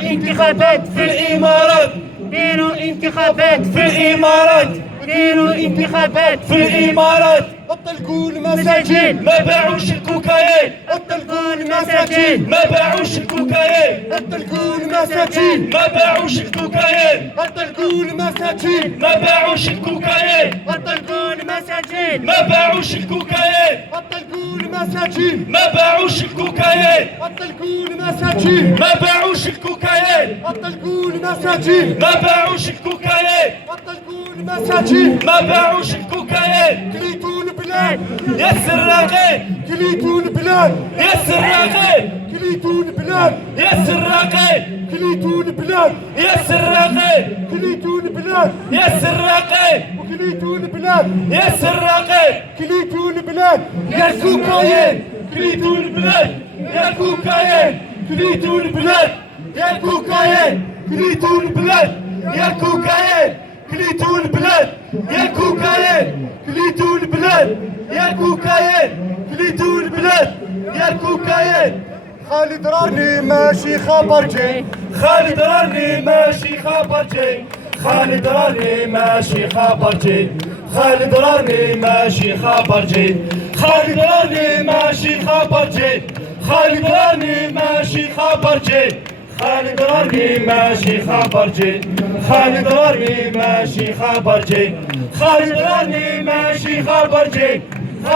انتخابات في الإمارات، ديروا انتخابات في الإمارات، ديروا انتخابات في الإمارات. اطلقوا المساجين، ما باعوش الكوكايين، اطلقوا المساجين، ما باعوش الكوكايين، اطلقوا المساجين، ما باعوش الكوكايين، اطلقوا المساجين، ما باعوش الكوكايين، اطلقوا المساجين ما باعوش الكوكايين، اطلقوا المساجين، ما باعوش الكوكايين، اطلقوا المساجين، ما باعوش الكوكايين، اطلقوا المساجين، ما باعوش الكوكايين، اطلقوا المساجين، ما باعوش الكوكايين. كليتوا البلاد، يا السراقي، كليتوا البلاد، يا السراقي، كليتوا البلاد، يا السراقي، كليتوا البلاد، يا السراقي، كليتوا البلاد، يا السراقي، وكليتوا البلاد، يا السراقي، كليتوا البلاد، يا الكوكايين، كليتوا البلاد، يا الكوكايين، كليتوا البلاد، يا الكوكايين، كليتوا البلاد، يا الكوكايين، كليتوا البلاد، يا الكوكايين، كليتوا البلاد، يا الكوكايين، كليتوا البلاد، يا الكوكايين. خالد راني ماشي خبر جاي، خالد راني ماشي خبر جاي، خالد راني ماشي خبر جاي، خالد راني ماشي خبر جاي، خالد راني ماشي خبر جاي، خالد راني ماشي خبر جاي، خالد راني ماشي خبر جاي، خالد راني ماشي خبر جاي، خالد راني ماشي خبر جاي،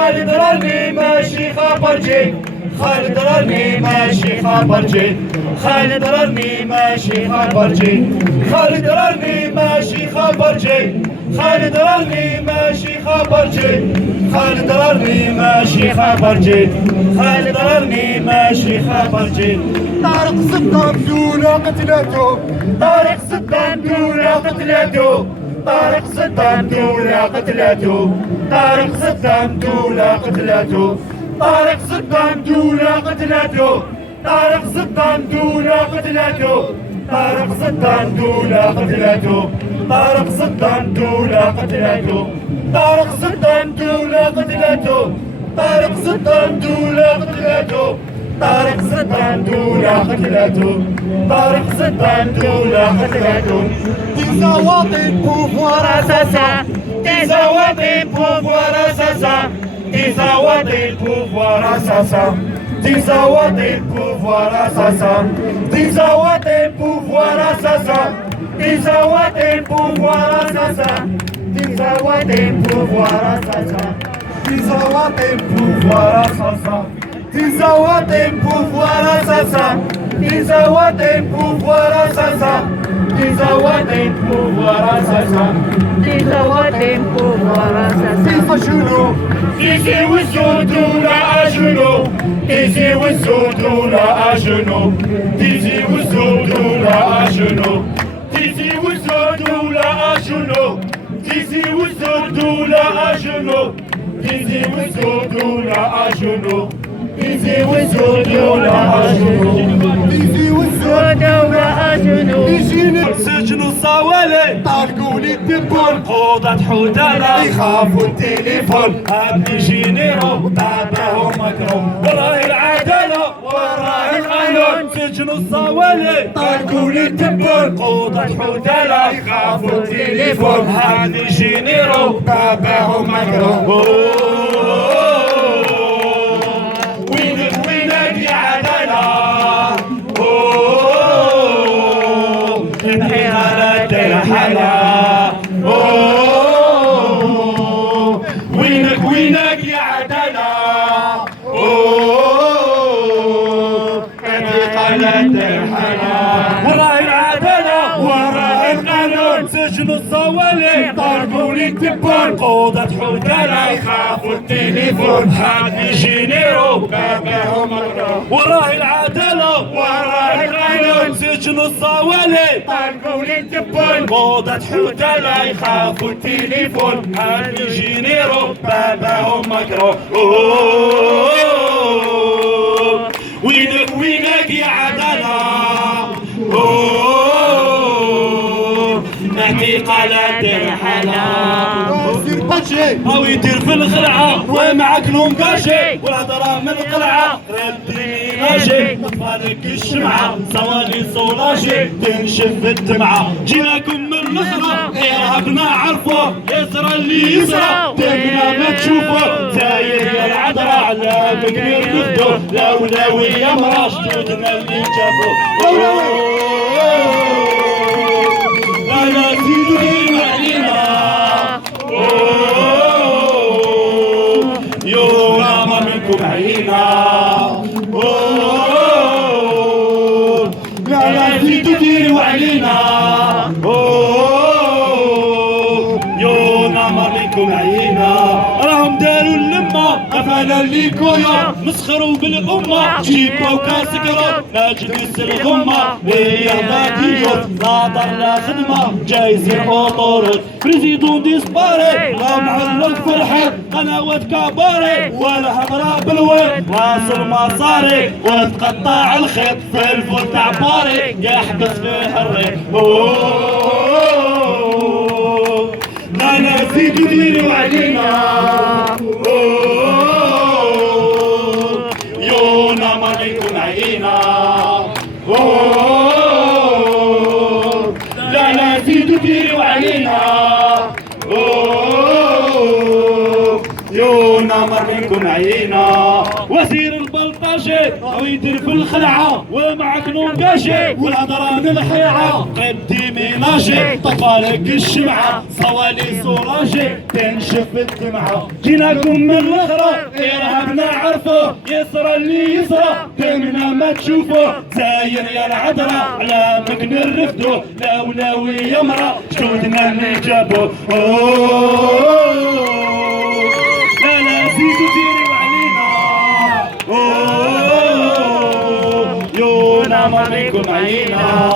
خالد راني ماشي خبر جاي، خالد راني ماشي خبر جاي، خالد راني ماشي خبر جاي، خالد راني ماشي خبر جاي، خالد راني ماشي خبر جاي، خالد راني ماشي خبر جاي، خالد راني ماشي خبر جاي. طارق صدام دون قتلته، طارق صدام دون قتلته، طارق صدام دون قتلته، طارق صدام دون قتلته، طارق صدام دون قتلته، طارق صدام دون قتلته، طارق صدام دون قتلته، طارق صدام دون قتلته، طارق صدام دون قتلته، طارق صدام دون قتلته، طارق صدام دون قتلته، طارق صدام دون قتلته. des awatins pouvoir Assassin, des awatins pouvoir assassin, des awatins pouvoir assassin, des awatins pouvoir assassin, des awatins pouvoir assassin, des awatins pouvoir assassin, des awatins pouvoir assassin, des awatins pouvoir assassin, des awatins pouvoir assassin, des awatins pouvoir assassin, des awatins pouvoir assassin. des awatins pouvoir assassin à genoux, Ici où sont tous là à genoux, ici où sont tous là à genoux, ici où sont tous là à genoux, ici où sont tous là à genoux, ici où sont tous là à genoux, ici où sont tous là à genoux, ici où sont tous là à genoux. ديزي والزود ودولة أجنو يجيني سجن الصوالي طارقوا لي الدبون، قوضة حوتانا يخافوا التليفون، ابني جينيرو تابعه مكروه وراه العدالة وراه القانون سجن الصوالي طارقوا لي الدبون، قوضة حوتانا يخافوا التليفون ابني جينيرو تابعه مكروه. وينك وينك يا عدالة انحرارات الحلا وينك وينك يا عدالة انتقالات الحلا وراه العدالة وراه القانون سجن الصوالي طارقوا لي الدبان قوضة حوتانا يخافوا التليفون حامي جينيرو باباهم وراه العدالة وراه القانون سجن الصوالي طارقوا لي الدبان قوضة حوتانا يخافوا التليفون حامي جينيرو باباهم مكروه. وينك وينك يا عدالة اعتقالات الحلا وزير ماشي او يدير في الخلعه ومعك لونكاشي والهضره من القلعه ردي ماشي طفالك الشمعه صوالي صولاشي تنشف الدمعه جيناكم من الاخرى ارهابنا عرفوه يسرى اللي يسرى دمنا ما تشوفوه زايد يا العذرا على بكري رفدو لولاوي يا مرا شدودنا اللي جابوه لا لا زيدوا علينا يونا ما منكم عينا لا لا زيدوا ديروا علينا يونا ما منكم عينا راهم داروا اللمة قفانا اللي كويا مسخروا بالأمة جيبوا وكاس قرار ناجد الغمة هي غاديوت لا دار لا خدمة جايزين أوطورات بريزيدون ديسباري لا معلق في الحيط قنوات كاباري ولا هضرة بالوين واصل مصاري وتقطع الخيط في الفول تاع باري يحبس فيه الريق لا لا زيدوا ديروا علينا يونا ما عليكم عينا لا لا زيدوا ديروا علينا يونا ما عليكم عينا وزير البلطجي او يدير في الخلعه ومعك نونكاشي والهضران الحيعه قدي ميناجي طفالك الشمعه صوالي سوراجي تنشف الدمعه جيناكم من الاخرى ارهابنا عرفوه يسرى اللي يسرى دمنا ما تشوفوه زاير يا العذرا على مكن الرفدو لولاوي يا مرا جدودنا اللي جابوه لا لا زيدوا ديروا علينا يونا ما عليكم عينا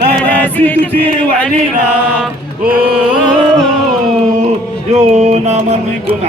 لا لا زيدوا ديروا علينا يونا ما عليكم